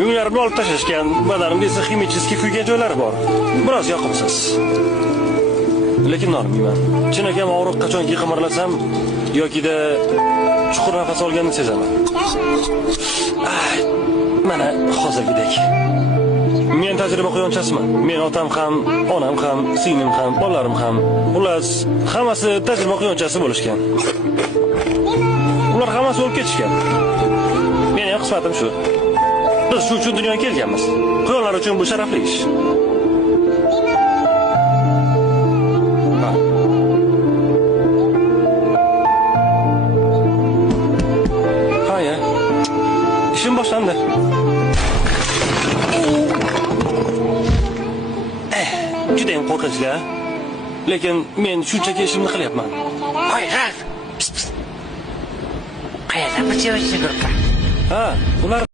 Yunglarimni olib tashlashgan, badanimda esa ximicheskiy kuygan joylari bor. Biroz yoqimsiz. Lekin normayman. Chinakam og'riq qachonki qimirlasam yokida chuqur nafas olganni sezaman. Mana hozirgidek. Men tajriba quyonchasiman. Men otam ham, onam ham, singlim ham, bolalarim ham, ular hammasi tajriba quyonchasi bo'lishgan. Ular hammasi o'lib ketishgan. Meni ham qismatim shu. Biz shu uchun dunyoga kelganmiz. Quyonlar uchun bu sharafli ish. Haya. İşim boshlandi. Judayam qo'rqinchli. Lekin men shunchaki ishimni qilyapman. Hoy, Ralf. Qayerdan bir chevashni ko'ribman. Ha, ular